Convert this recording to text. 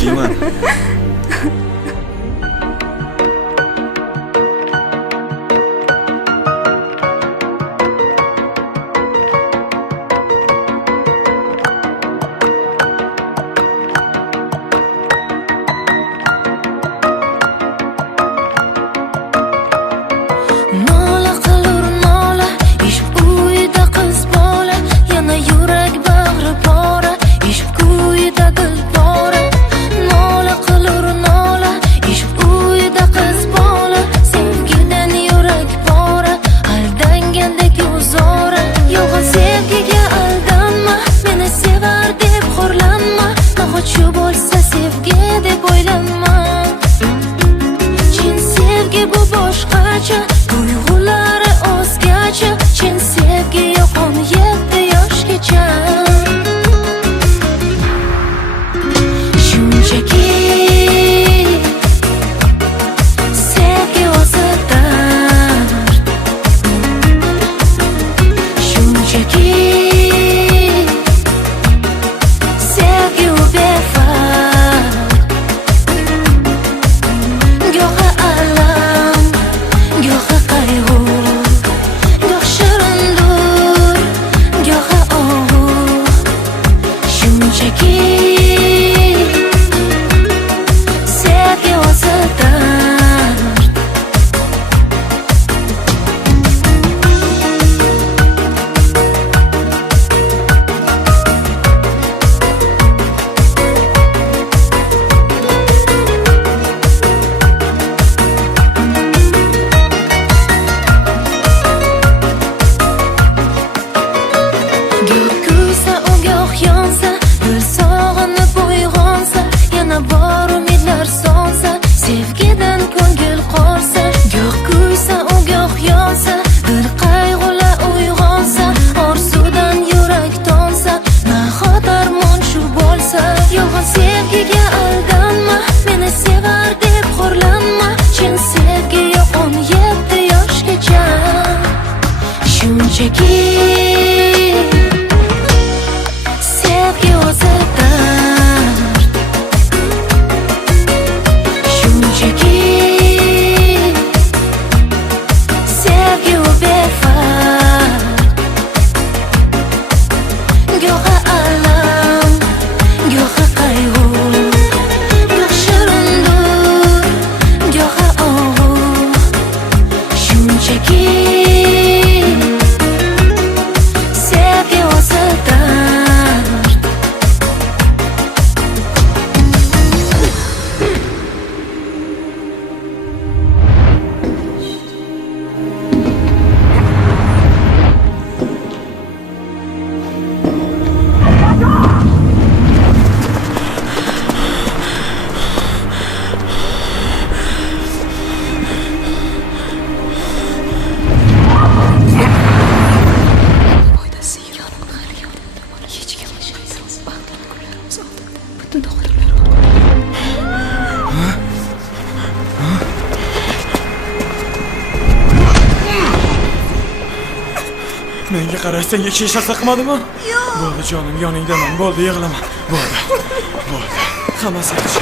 kiyman. Nola qilur nola, ishq uyida qiz bola, yana yurak bag'ri pora, ishq uyida dil pora. Nola qilur nola, ishq uyida qiz bola, sevgidan yurak pora, aldangandek uzora. Yolg'on sevgiga aldanma, meni sevar deb xo'rlanma, noxush bo'lsa sevgi deb o'ylanma. Chin sevgi bu boshqacha, tuyg'ulari o'zgacha, chin sevgi yo'q 17 yoshgacha. Shunchaki sevgi o'zi dard, shunchaki sevgi u befarq. Go'yo alam, go'yo qayg'u, go'yo shirindur, go'yo og'u. Shunchaki sevgi o'zi dard. Go'yo kuysa u go'yo yonsa, dil sog'inib uyg'onsa, yana bor umidlar so'nsa, sevgidan ko'ngil qorsa. Go'yo kuysa u go'yo yonsa, dil qayg'ular uyg'onsa, orzudan yurak tonsa, nahot armon shu bo'lsa. Yolg'on sevgiga aldanma, meni sevar deb xo'rlanma, chin sevgi yo'q 17 yoshgacha. Shunchaki sevgi o'zi dard, shunchaki sevgi u befarq. Go'yo alam, go'yo qayg'u, go'yo shirindur, go'yo og'u. Shunchaki sevgi o'zi dard. Menga qarash, senga hech narsa qilmadimi? Yo'q. Bo'ldi jonim, yoningdaman. Bo'ldi, yig'lama. Bo'ldi. Bo'ldi. Hammasi yaxshi.